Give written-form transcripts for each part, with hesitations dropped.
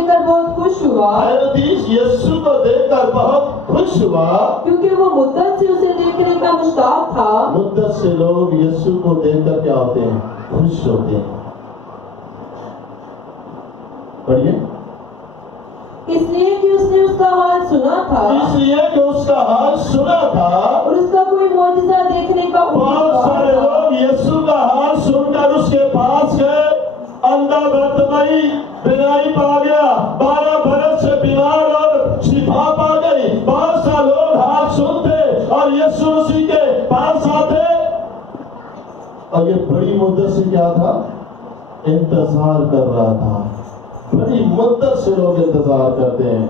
دیکھ کر بہت خوش ہوا حیرودیس یسوع کو دیکھ کر بہت خوش ہوا کیونکہ وہ مدت سے اسے دیکھنے کا مشتاق تھا۔ مدت سے لوگ یسوع کو دیکھ کر کیا ہوتے ہیں؟ خوش ہوتے ہیں۔ پڑھیے، اس لیے کہ اس نے اس کا حال سنا تھا اس لیے کہ اس کا حال سنا تھا۔ اور اس کا کوئی معجزہ دیکھنے کا بہت سارے لوگ یسوع کا حال سن کر اس کے پاس گئے، اندھا برتمائی بینائی پا گیا، 12 برس سے بیمار اور شفا پا گئی۔ بہت سا لوگ حال سنتے اور یسوع مسیح کے پاس آتے، اور یہ بڑی مدت سے کیا تھا؟ انتظار کر رہا تھا۔ بڑی مدت سے لوگ انتظار کرتے ہیں،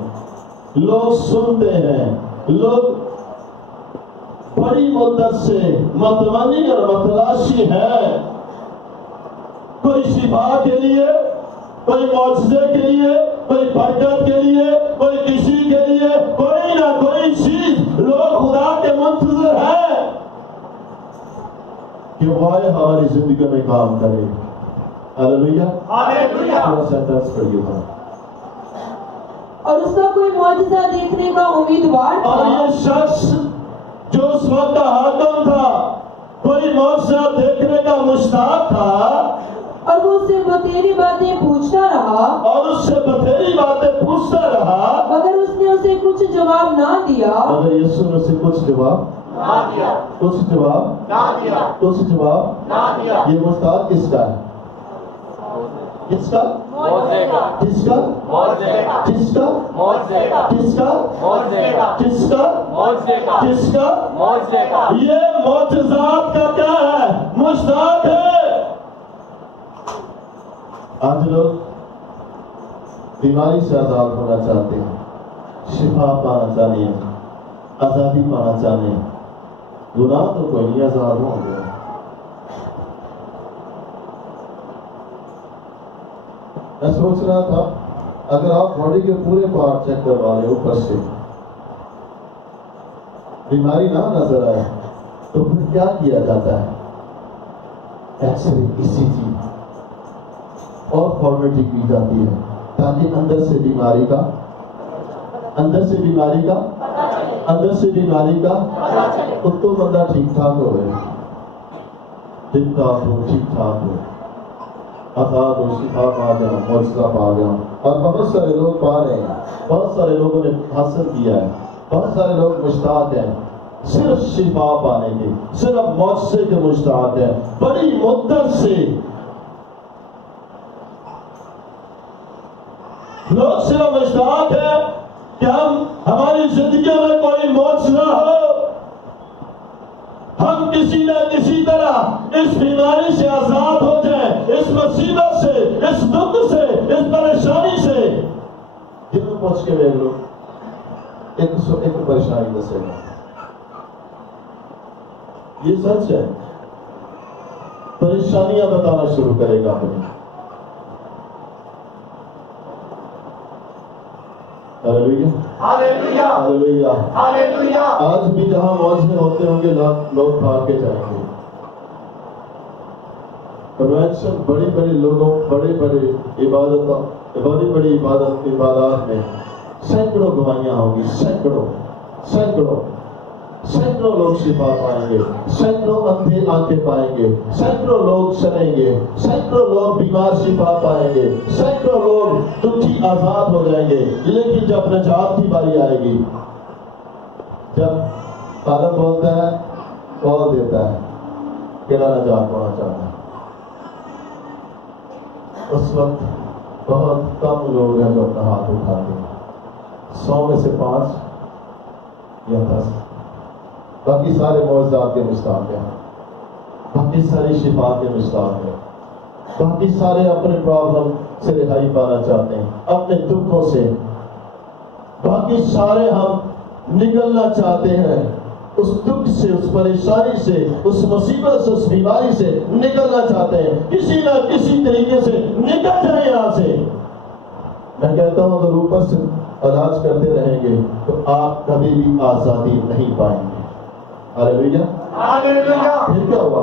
لوگ سنتے ہیں، لوگ بڑی مدت سے متمنی اور متلاشی ہے، کوئی شفا کے لیے، کوئی معجزے کے لیے، کوئی برکت کے لیے، کوئی کسی کے لیے، کوئی نہ کوئی چیز لوگ خدا کے منتظر ہیں کہ وہ ہماری زندگی میں کام کرے۔ ہاللیلویا، پورا سینٹنس پڑھیے تھا۔ اور اس کا کوئی معجزہ دیکھنے کا امیدوار تھا۔ اور یہ شخص جو اس وقت کا حاکم تھا، کوئی معجزہ دیکھنے کا مشتاق تھا، اور وہ اس سے بتیری باتیں پوچھتا رہا، اور اس سے بتیری باتیں پوچھتا رہا، مگر اس نے اسے کچھ جواب نہ دیا۔ مگر یسوع نے اسے کچھ جواب نہ دیا، کچھ جواب نہ دیا، کچھ جواب نہ دیا۔ یہ مشتاق کس کا ہے؟ کس کا؟ معجزے کا، کس کا؟ معجزے کا، کس کا؟ معجزے کا، کس کا؟ معجزے کا، کس کا؟ معجزے کا، کس کا؟ معجزے کا۔ یہ معجزات کا کیا ہے؟ مشتاق ہے۔ آج لوگ بیماری سے آزاد ہونا چاہتے ہیں، شفا پانا چاہتے ہیں، آزادی پانا چاہتے ہیں۔ گناہ تو کوئی نہیں، آزاد ہوں گے۔ میں سوچ رہا تھا اگر آپ باڈی کے پورے پارٹ چیک کروا لیں اوپر سے، بیماری نہ نظر آئے تو پھر کیا کیا جاتا ہے؟ ایکس رے، ای جی اور فارمیٹی کی جاتی ہے تاکہ اندر سے بیماری کا تو بندہ ٹھیک ٹھاک ہو گئے، ٹھیک ٹھاک ہو، آزاد ہو، شفا پا گیا، معجزہ پا گیا۔ اور بہت سارے لوگ پا رہے ہیں، بہت سارے لوگوں نے حاصل کیا ہے، بہت سارے لوگ مشتاق ہیں صرف شفا پانے کے، صرف معجزے کے مشتاق ہیں۔ بڑی مدت سے لوگ صرف مشتاق ہیں کہ ہماری زندگی میں کوئی معجزہ ہو، ہم کسی نہ کسی طرح اس بیماری سے آزاد ہو جائیں، اس مصیبت سے، اس دکھ سے، اس پریشانی سے۔ جنہوں پہنچ کے دیکھ لو، ایک پریشانی دسے گا، یہ سچ ہے، پریشانیاں بتانا شروع کرے گا ہمیں۔ ہاللیلویا، ہاللیلویا، ہاللیلویا۔ ہاللیلویا۔ آج بھی جہاں معجزے ہوتے ہوں گے لوگ بھاگ کے جائیں گے۔ کنونشن، بڑی بڑی لوگوں، بڑی بڑی عبادات میں سینکڑوں گواہیاں ہوں گی، سینکڑوں لوگ شفا پائیں گے، سینکڑوں اندھے آنکھیں پائیں گے، سینکڑوں لوگ چلیں گے، سینکڑوں لوگ بیمار شفا پائیں گے، سینکڑوں لوگ دکھی آزاد ہو جائیں گے۔ لیکن جب نجات کی باری آئے گی، جب طالب بولتا ہے، کال دیتا ہے، کہنا نجات پانا چاہتا ہے، اس وقت بہت کم لوگ ہیں جو اپنا ہاتھ اٹھاتے ہیں، 100 میں سے 5 یا 10۔ باقی سارے معجزات کے مشتاق ہیں، باقی ساری شفا کے مشتاق ہیں، باقی سارے اپنے پرابلم سے رہائی پانا چاہتے ہیں، اپنے دکھوں سے، باقی سارے ہم نکلنا چاہتے ہیں، اس دکھ سے، اس پریشانی سے، اس مصیبت سے، اس بیماری سے نکلنا چاہتے ہیں، کسی نہ کسی طریقے سے نکل جائیں یہاں سے۔ میں کہتا ہوں اگر اوپر سے علاج کرتے رہیں گے تو آپ کبھی بھی آزادی نہیں پائیں گے۔ ہاللیلویا، ہاللیلویا۔ پھر کیا ہوا؟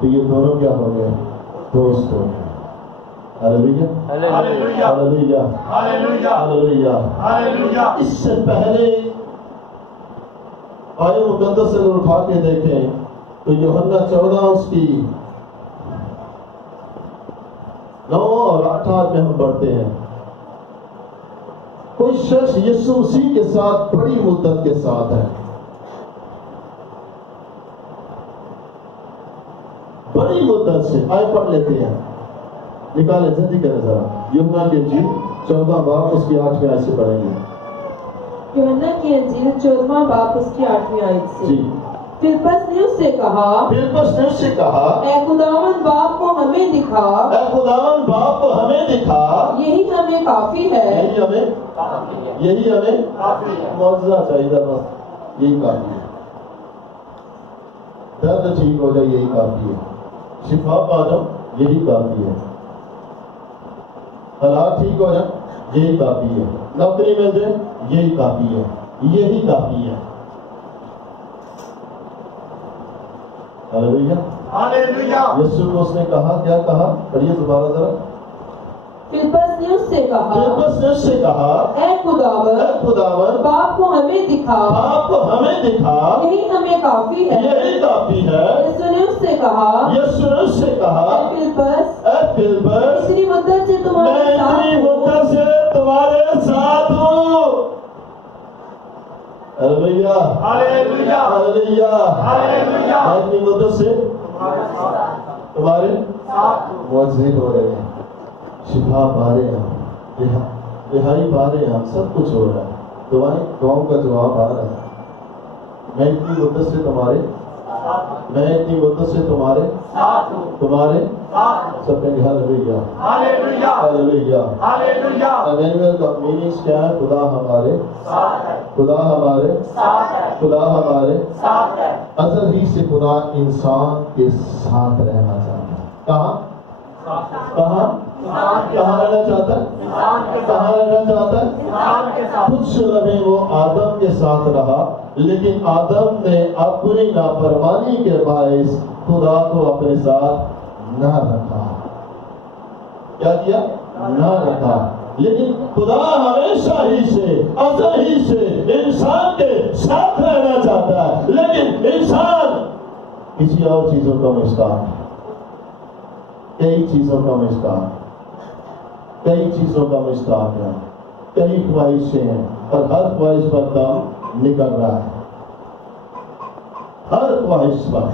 تو یہ دونوں کیا ہو گئے؟ دوست ہو گئے. ہاللیلویا ہاللیلویا ہاللیلویا ہاللیلویا ہاللیلویا. ہاللیلویا. اس سے پہلے آیت مقدس سے اگر اٹھا کے دیکھیں تو یوحنا 14 اس کی 9 اور 8 میں ہم پڑھتے ہیں. کوئی شخص یسوع مسیح کے ساتھ بڑی مدت کے ساتھ ہے، بڑی مدت سے. آئے پڑھ لیتے ہیں، نکالے جلدی کریں ذرا. یوحنا کی انجیل 14 باب اس کی 8ویں آیت سے پڑھیں گے. یوحنا کی انجیل 14واں باب اس کی 8ویں آیت سے. جی. فلپس نے اس سے کہا، فلپس نے اس سے کہا، اے خداوند باپ کو ہمیں دکھا، اے خداوند باپ کو ہمیں دکھا، یہی ہمیں کافی ہے. یہی ہمیں معجزہ چاہیے بس، یہی کافی ہے. درد ٹھیک ہو جائے یہی کافی ہے. شفا پا جاؤ یہی کافی ہے. حالات ٹھیک ہو جائے یہی کافی ہے. نوکری مل جائے یہی کافی ہے. یہی کافی ہے. ہاللیلویا ہاللیلویا. یسوع کو اس نے کہا، کیا کہا؟ پڑھیے دوبارہ ذرا. فلپس نے اس سے کہا، فلپس نے اس سے کہا، اے خداوند اے خداوند باپ کو ہمیں دکھا، باپ کو ہمیں دکھا، یہی ہمیں کافی ہے. یہی کافی ہے. یسوع نے اس سے کہا، یسوع نے اس سے کہا، اے فلپس اے فلپس اتنی مدت سے میں تمہارے ساتھ اتنی ہوں، مدت سے تمہارے ساتھ ہوں. ہاللیلویا ہاللیلویا ہاللیلویا. ہاللیلویا. میں اتنی مدت سے تمہارے معجزے ہو رہے ہیں، شفا پا رہے ہیں، رہائی پا رہے ہیں، سب کچھ ہو رہا ہے. دعاؤں کا جواب آ رہا ہے. میں اتنی مدت سے تمہارے سب کہیں ہاللیلویا ہاللیلویا ہاللیلویا. ہاللیلویا. ایمینویل کا میننگز کیا ہے؟ خدا ہمارے خدا ہمارے ازل ہی سے خدا انسان کے ساتھ رہنا چاہتا ہے. کہاں رہنا چاہتا ہے؟ کچھ لمحے وہ آدم کے ساتھ رہا، لیکن آدم نے اپنی نافرمانی کے باعث خدا کو اپنے ساتھ نہ رکھا. کیا کیا؟ نہ رکھا. لیکن خدا ہمیشہ ہی سے ازل ہی سے انسان کے ساتھ رہنا چاہتا ہے، لیکن انسان کسی اور چیزوں کا مشتاق ہے. کئی چیزوں کا مشتاق ہے. کئی خواہشیں ہیں اور ہر خواہش پر دم نکل رہا ہے. ہر خواہش پر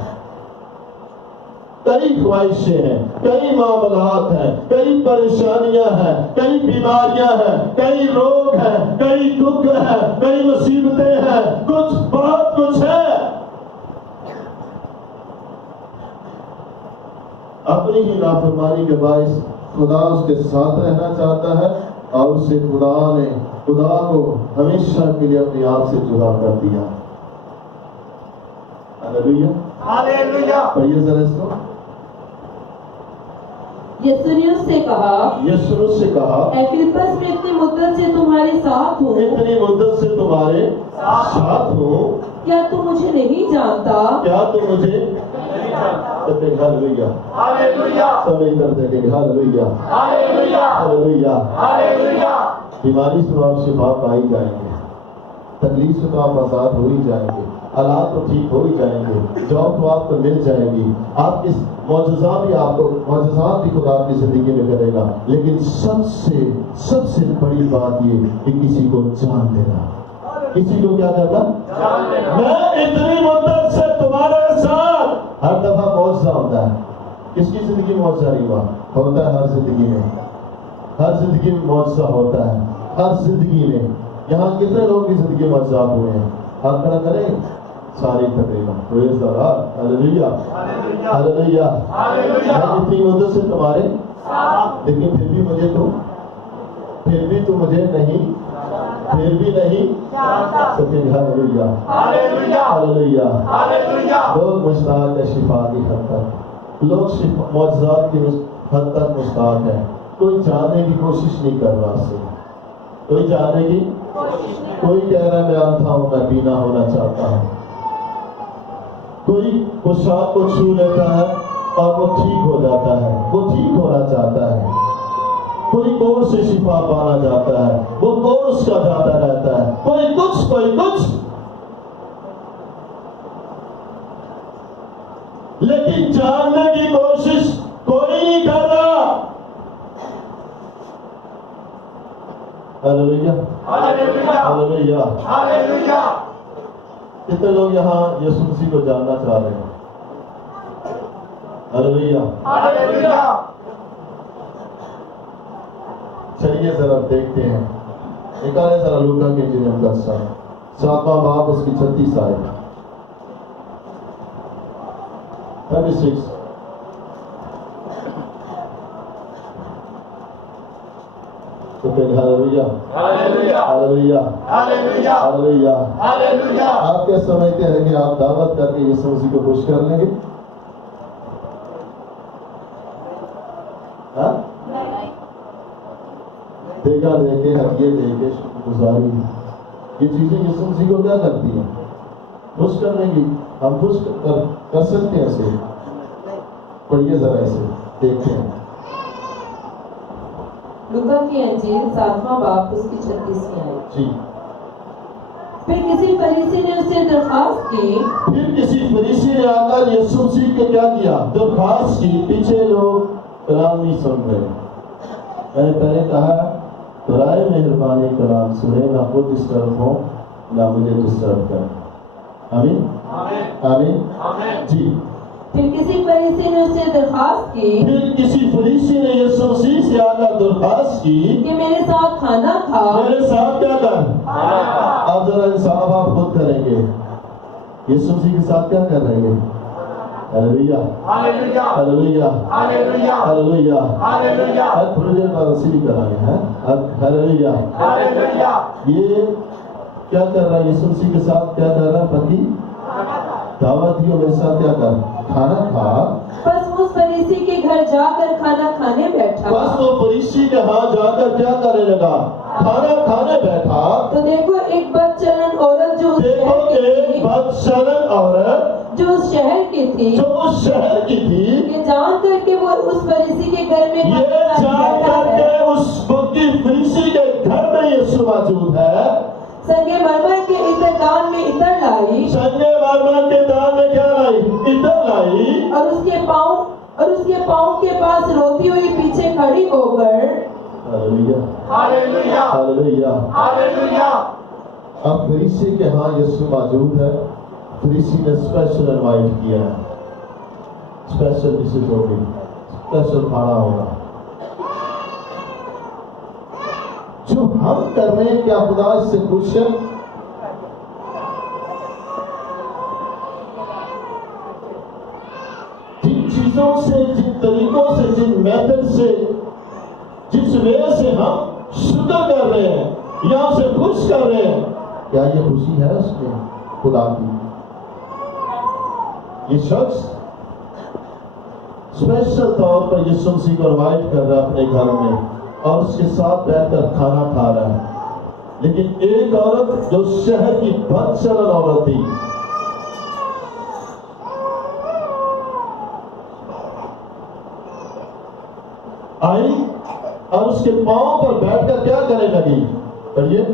کئی خواہشیں ہیں، کئی معاملات ہیں، کئی پریشانیاں ہیں، کئی بیماریاں ہیں، کئی روگ ہیں، کئی دکھ ہیں، کئی مصیبتیں ہیں، بہت کچھ ہے. اپنی ہی نافرمانی کے باعث خدا اس کے ساتھ رہنا چاہتا ہے، اور اسے خدا کو ہمیشہ کے لیے اپنے آپ سے جدا کر دیا. ہاللیلویا ہاللیلویا. پڑھیے ذرا اس کو. یسوع نے اس سے کہا، اے فلپس میں اتنی مدت سے تمہارے ساتھ ہوں، کیا تم مجھے نہیں جانتا؟ ہاللیلویا ہاللیلویا. سب ادھر دیکھیں گے. ہاللیلویا ہاللیلویا. ہاللیلویا. ہاللیلویا. بیماری سے آپ شفا پائی جائیں گے، تکلیف سے تو آپ آزاد ہو ہی جائیں گے، حالات تو ٹھیک ہو ہی جائیں گے، جاب تو آپ کو مل جائے گی، آپ کی معجزات بھی خدا آپ کی زندگی میں کرے گا. لیکن سب سے بڑی بات یہ کہ کسی کو جان دینا. کسی کو کیا کرنا؟ میں اتنی مدت سے تمہارے ساتھ. ہر دفعہ معجزہ ہوتا ہے. کس کی زندگی میں معجزہ نہیں ہوا؟ ہوتا ہے ہر زندگی میں معجزہ ہوتا ہے. ہر زندگی میں. یہاں کتنے لوگوں کی زندگی میں معجزات ہوئے ہیں؟ ہاتھ کھڑا کریں. ساری تقریباً. پریز دی لارڈ. ہاللیلویا ہاللیلویا. میں اتنی مدت سے تمہارے، لیکن پھر بھی تو مجھے نہیں. ہاللیلویا ہاللیلویا. لوگ مشتاق ہے شفا کی حد تک، لوگ معجزات کی حد تک مشتاق ہے. کوئی جاننے کی کوشش نہیں کر رہا سے. کوئی کہہ رہا ہے میں اندھا ہوں، میں بینا ہونا چاہتا ہوں. کوئی پوشاک کو چھو لیتا ہے اور وہ ٹھیک ہو جاتا ہے، وہ ٹھیک ہونا چاہتا ہے۔ کوئی کوڑ سے شفا پانا چاہتا ہے، وہ کوڑ اس کا جاتا رہتا ہے۔ کوئی کچھ لیکن جاننے کی کوشش کوئی نہیں کر رہا۔ ہاللیلویا، ہاللیلویا، ہاللیلویا۔ ہاللیلویا۔ کتنے لوگ یہاں یسوع مسیح کو جاننا چاہ رہے ہیں؟ ہاللیلویا۔ ہاللیلویا۔ چلیے ذرا دیکھتے ہیں، نکالے ذرا لوکا کے انجیل کا 7واں باب اس کی 36 آیت 36۔ تو پھر ہاللیلویا، ہاللیلویا، ہاللیلویا، ہاللیلویا، ہاللیلویا۔ ہاللیلویا۔ آپ کیا سمجھتے ہیں کہ آپ دعوت کر کے یسوع مسیح کو خوش کر لیں گے؟ ہاں؟ دیکھا دے کے، ہدیے دے کے، شکر گزاری، یہ چیزیں یسوع مسیح کو کیا کرتی ہیں؟ خوش کرنے کی۔ ہم خوش کر سکتے ہیں اسے؟ پڑھیے ذرا اسے، دیکھتے ہیں۔ لوکا کی انجیل 7واں باب اس کی 36 آیت۔ جی۔ پھر کسی فریسی نے اس سے درخواست کی، پھر کسی فریسی نے آ کر یسوع مسیح کو کیا کیا؟ درخواست کی۔ پیچھے لوگ کلام نہیں سن رہے۔ میں نے پہلے کہا برائے مہربانی کلام سنے، نہ خود ڈسٹرب ہو نہ مجھے ڈسٹرب کریں۔ آمین، آمین، آمین۔ جی۔ پھر کسی فریسی نے اس سے درخواست کی پھر کسی فریسی نے یسوع مسیح سے آ کر درخواست کی کہ میرے ساتھ کھانا کھا۔ میرے ساتھ کیا کر؟ آپ ذرا انصاف آپ خود کریں گے، یسوع مسیح کے ساتھ کیا کر رہے ہیں؟ ہاللیلویا، ہاللیلویا، ہاللیلویا، ہاللیلویا، ہاللیلویا۔ ہاللیلویا، اب تھوڑی دیر بعد اسی بھی کریں گے۔ ہاللیلویا۔ ہاللیلویا۔ یہ کیا کر رہا ہے؟ یسوع مسیح کے ساتھ کیا کر رہا ہے؟ پتی دعوت دی اور میرے ساتھ کیا کر؟ کھانا کھا۔ بس اس فریسی کے گھر جا کر کھانا کھانے بیٹھا۔ بس وہ فریسی کے ہاں جا کر کیا کرنے لگا؟ کھانا کھانے بیٹھا۔ تو دیکھو ایک بد چلن عورت جو اس دیکھو شہر کی ایک تھی، بدچلن عورت جو اس شہر کی تھی، جو اس شہر کی تھی، یہ جان کر کے وہ اس فریسی کے گھر میں یہ کھانا جان کھانے کر بیٹھا کے ہے، اس وقتی فریسی کے گھر میں یسوع موجود ہے، سنگ مرمر کے عطردان میں عطر لائی سنگ مرمر کے دان میں کیا لائی؟ عطر لائی، اور اس کے پاؤں کے پاس روتی ہوئی پیچھے کھڑی ہو کر ہاللیلویا، ہاللیلویا، ہاللیلویا۔ ہاللیلویا۔ اب فریسی کے ہاں یسوع موجود ہے، فریسی نے اسپیشل انوائٹ کیا ہے، اسپیشل ڈشز ہوگی، اسپیشل کھانا ہوگا۔ جو ہم کر رہے ہیں کیا خدا اس سے خوش ہے؟ جن چیزوں سے، جن طریقوں سے، جن میتھڈ سے، جس وے سے ہم شکر کر رہے ہیں یا اسے خوش کر رہے ہیں، کیا یہ خوشی ہے اس میں خدا کی؟ یہ شخص اسپیشل طور پر یسوع مسیح کو انوائٹ کر رہا ہے اپنے گھر میں اور اس کے ساتھ بیٹھ کر کھانا کھا رہا ہے، لیکن ایک عورت جو شہر کی بدچلن عورت تھی، آئی اور اس کے پاؤں پر بیٹھ کر کیا کرنے لگی؟ پڑھیے۔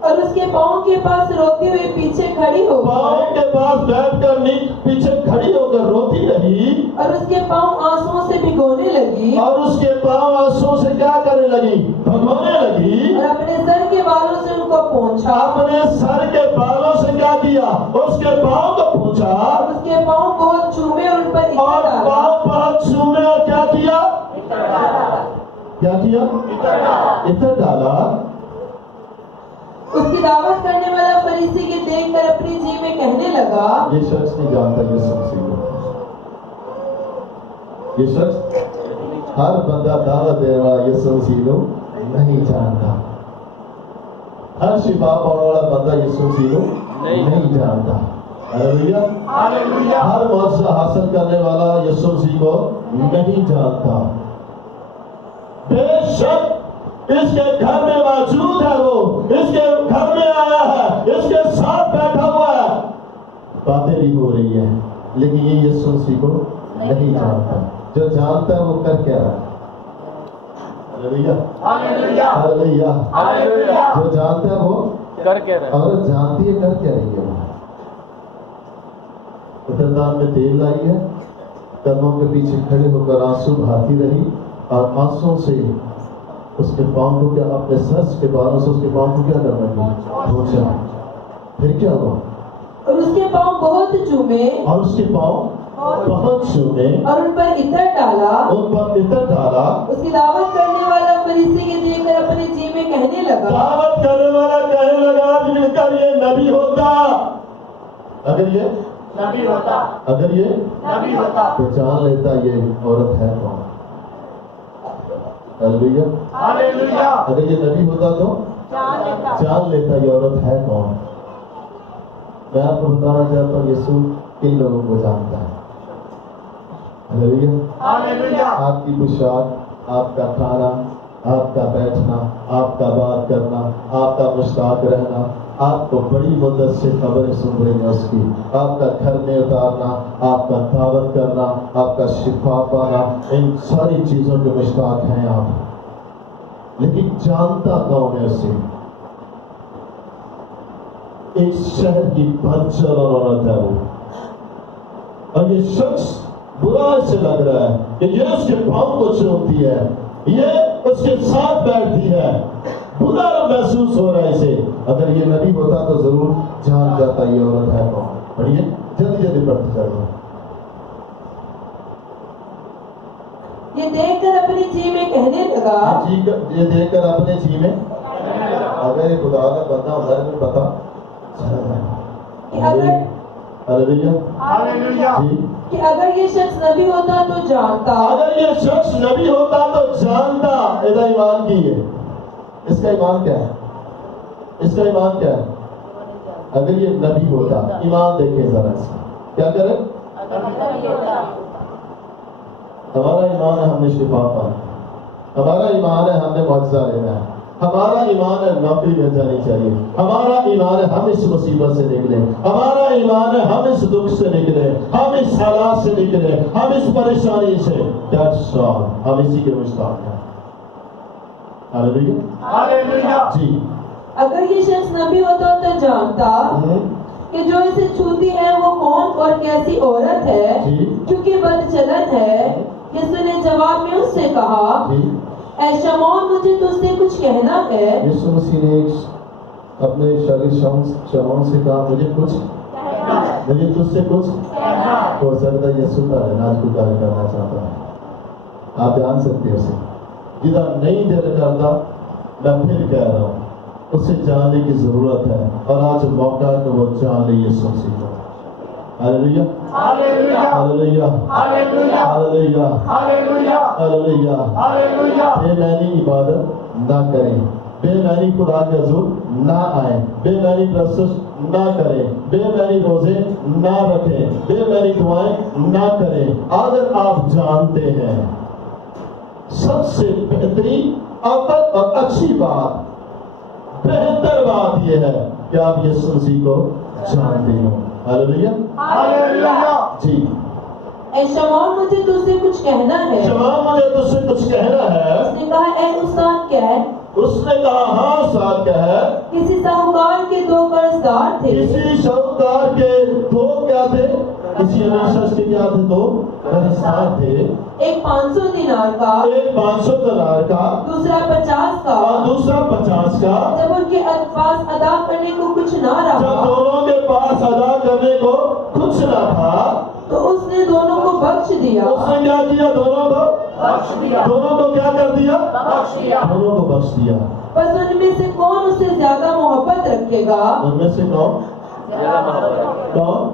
اور اس کے پاؤں کے پاس روتی ہوئی پیچھے کھڑی ہو پاؤں کے پاس بیٹھ کر پیچھے کھڑی ہو کر روتی رہی اور اس کے پاؤں آنسوؤں سے بھگونے لگی اور اس کے پاؤں آنسوؤں سے کیا کرنے لگی؟ بھگونے لگی اور اپنے سر کے بالوں سے ان کو پونچھا اپنے سر کے بالوں سے کیا کیا؟ اس کے پاؤں کو پوچھا اور اس کے پاؤں بہت چومے اور ان پر عطر اور ڈالا پاؤں بہت چومے اور کیا کیا؟ کیا کیا؟ عطر ڈالا۔ اس کی دعوت کرنے والا فریسی کے دیکھ کر اپنی جی میں کہنے لگا، یہ شخص نہیں جانتا یسوع مسیح کو۔ یہ شخص ہر بندہ دعوت دینے والا یسوع مسیح کو نہیں جانتا، ہر شفا پانے والا بندہ یسوع مسیح کو نہیں جانتا۔ ہاللیلویا، ہاللیلویا۔ ہر معجزہ حاصل کرنے والا یسوع مسیح کو نہیں جانتا۔ بے شک اس کے گھر میں موجود ہے، وہ اس کے گھر میں آیا ہے، اس کے ساتھ بیٹھا ہوا ہے، باتیں بھی ہو رہی ہیں، لیکن یہ یسوع مسیح کو نہیں جانتا. جو جانتا ہے وہ کر کیا رہا ہے. ہاللیلویا ہاللیلویا ہاللیلویا. ہاللیلویا جو جانتا ہے وہ کر کے رہے. عورت جانتی ہے کر کیا رہی ہے. قدردان میں تیل لائی ہے, قدموں کے پیچھے کھڑے ہو کر آنسو بہاتی رہی اور آنسوں سے اس کے پاؤں کو کیا, اپنے سر کے بالوں سے اس کے پاؤں کو کیا کرنا ہے, پوچھا. پھر کیا ہوا, اور اس کے پاؤں بہت چومے اور اس کے پاؤں بہت چومے اور ان پر عطر ڈالا. ان پر عطر ڈالا. اس کی دعوت کرنے والا فریسی یہ دیکھ کر اپنے جی میں کہنے لگا, دعوت کرنے والا کہنے لگا مل کر یہ نبی ہوتا. اگر یہ نبی ہوتا اگر یہ نبی ہوتا تو جان لیتا یہ عورت ہے کون. ہاللیلویا. ہاللیلویا اگر یہ نبی ہوتا تو جان لیتا یہ عورت ہے کون. میں آپ کو بتانا چاہتا ہوں یسوع کن لوگوں کو جانتا ہے. ہاللیلویا. ہاللیلویا آپ کی پوشاک, آپ کا کھانا, آپ کا بیٹھنا, آپ کا بات کرنا, آپ کا مشتاق رہنا, آپ کو بڑی مدت سے خبریں سن رہی ہیں اس کی, آپ کا گھر میں اتارنا, آپ کا دعوت کرنا, آپ کا شفا پانا, ان ساری چیزوں کے مشتاق ہیں آپ. لیکن جانتا کون ہے اسے. ایک شہر کی بدچال عورت ہے وہ, اور یہ شخص برا سے لگ رہا ہے کہ یہ اس کے پاؤں کو چومتی ہے, یہ اس کے ساتھ بیٹھتی ہے, برا محسوس ہو رہا ہے اسے. اگر یہ نبی ہوتا تو ضرور جان جاتا یہ عورت ہے کون. پڑھیے جلدی جلدی پڑھتے چلو. یہ دیکھ کر اپنے جی میں کہنے لگا, یہ دیکھ کر اپنے جی میں, اگر یہ خدا کا بندہ ہوتا ہے تو پتا کہ اگر ہاللیلویا ہاللیلویا جی, کہ اگر یہ شخص نبی ہوتا تو جانتا. اگر یہ شخص نبی ہوتا تو جانتا. اس کا ایمان کی ہے. اس کا ایمان کیا ہے, اس کا ایمان کیا ہے. اگر یہ نبی ہوتا, ایمان دیکھیں ذرا اس کا کیا کرے. ہمارا ایمان ہے ہم نے شفا پانا, ہمارا ایمان ہے ہم نے معجزہ لینا ہے, ہمارا ایمان ہے نوکری مل جانی چاہیے, ہمارا ایمان ہے ہم اس مصیبت سے نکلیں, ہمارا ایمان ہے ہم اس دکھ سے نکلیں, ہم اس حالات سے نکلیں, ہم اس پریشانی سے. That's all. ہم اسی کے مشتاق ہیں. ہاللیلویا ہاللیلویا جی. اگر یہ شخص نبی ہوتا تو جانتا کہ جو اسے چھوتی ہے وہ کون اور کیسی عورت ہے, جی. کیونکہ بدچلن ہے. یسوع نے جواب میں اس سے کہا, جی. اے شمعون مجھے تجھ سے کچھ کہنا ہے. یسوع مسیح نے اپنے شاگرد شمعون سے کہا مجھے تجھ سے کچھ ہو سکتا ہے. یسوع کا علاج کو کار کرنا چاہتا ہے. آپ جان سکتے ہیں اسے جدھر نہیں دل کرتا. میں پھر کہہ رہا ہوں اسے جاننے کی ضرورت ہے, اور آج موقع ہے کہ وہ جان لے یسوع مسیح کو. ہاللیلویا ہاللیلویا ہاللیلویا ہاللیلویا ہاللیلویا ہاللیلویا ہاللیلویا. ہاللیلویا بے معنی عبادت نہ کریں, بے معنی خدا کے حضور نہ آئیں, بے معنی پرستش نہ کریں, بے معنی روزے نہ رکھیں, بے معنی دعائیں نہ کریں. اگر آپ جانتے ہیں سب سے بہترین افضل اور اچھی بات, بہتر بات یہ ہے کہ آپ یسوع مسیح کو جانتے ہو. ہاللیلویا ہاللیلویا جی. اے شمعون مجھے تجھ سے کچھ کہنا ہے. شمع مجھے تجھ سے کچھ کہنا ہے. اس نے کہا, اے استاد کہہ. اس نے کہا ہاں استاد کیا ہے. کسی ساہوکار کے 2 قرضدار تھے. کسی شاہکار کے 2 کیا تھے, کسی امیر شخص کے کیا تھے, 2 قرضدار تھے. ایک 500 دینار کا, ایک 500 دینار کا, دوسرا 50 کا. اور دوسرا 50 کا. جب ان کے پاس ادا کرنے کو کچھ نہ جب رہا دونوں کے پاس ادا کرنے کو کچھ نہ تھا تو اس نے دونوں کو بخش دیا. اس نے کیا کیا, دونوں کو بخش دیا دونوں کو کیا کر دیا, بخش دیا دونوں کو بخش دیا. بس ان میں سے کون اس سے زیادہ محبت رکھے گا؟ ان میں سے کون کون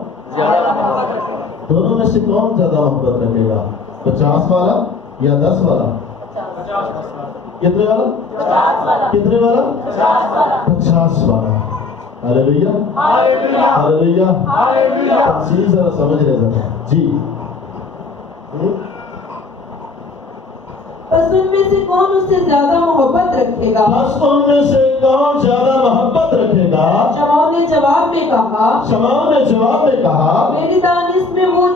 دونوں میں سے کون زیادہ محبت رکھے گا, 50 والا یا 10 والا؟ کتنے والا, کتنے والا, 50 والا. ہاللیلویا ہاللیلویا ہاللیلویا. ہاللیلویا تفصیل ذرا سمجھ لے ذرا جی. بس ان میں سے کون اس سے زیادہ محبت رکھے گا؟ بس ان میں سے کون زیادہ محبت رکھے گا. شمعون نے جواب میں کہا, شمعون نے جواب میں کہا, میری دانش میں وہ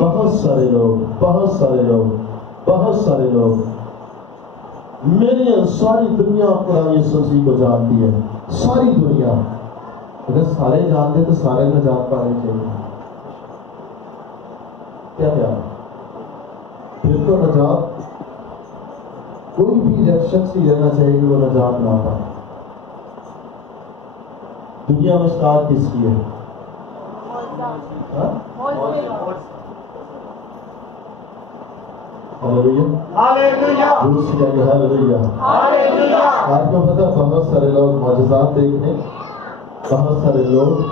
بہت سارے لوگ میری ساری دنیا قرآن یسوع مسیح کو جانتی ہے، ساری دنیا۔ اگر سارے جانتے تو سارے نجات پانے چاہیے، کیا پھر تو نجات کوئی بھی شخص ہی رہنا چاہیے کہ وہ نجات نہ پائے۔ دنیا میں اسٹارٹ کس کی ہے؟ Hallelujah. دوسری ہے ہاللویا۔ Hallelujah. آپ کو پتا بہت سارے لوگ معجزات دیکھنے، بہت سارے لوگ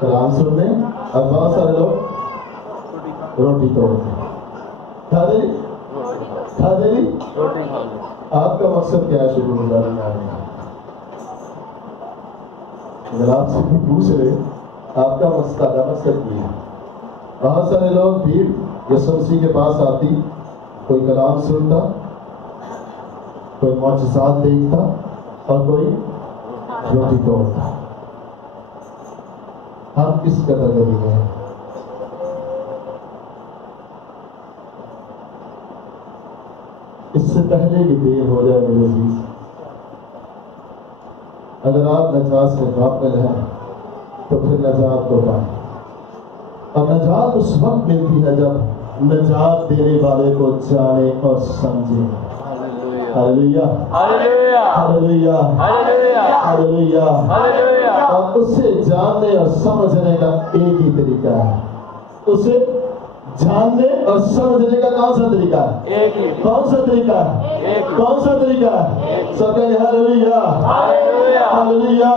کلام سننے، اور بہت سارے لوگ روٹی توڑنے۔ کھا دے لی؟ آپ کا مقصد کیا ہے شکر گزاری میں آنے کا؟ اگر آپ سے بھی پوچھ رہے آپ کا مقصد کیا ہے؟ بہت سارے لوگ بھیڑ یسوع مسیح کے پاس آتی، کوئی کلام سنتا، کوئی معجزات دیکھتا، اور کوئی روٹی توڑتا۔ ہم کس قدر غریب ہیں؟ اس سے پہلے کہ دیر ہو جائے میرے عزیز، اگر آپ نجات سے غافل ہیں تو پھر نجات کو پائیں، اور نجات اس وقت ملتی ہے جب نجات دینے والے کو جانے اور سمجھے۔ Hallelujah, hallelujah, hallelujah. اور اسے جاننے اور سمجھنے کا ایک ہی طریقہ ہے، اسے جاننے اور سمجھنے کا کون سا طریقہ ہے؟ کون سا طریقہ ہے؟ کون سا طریقہ ہے؟ سب کہیں ہاللویا، ہاللویا۔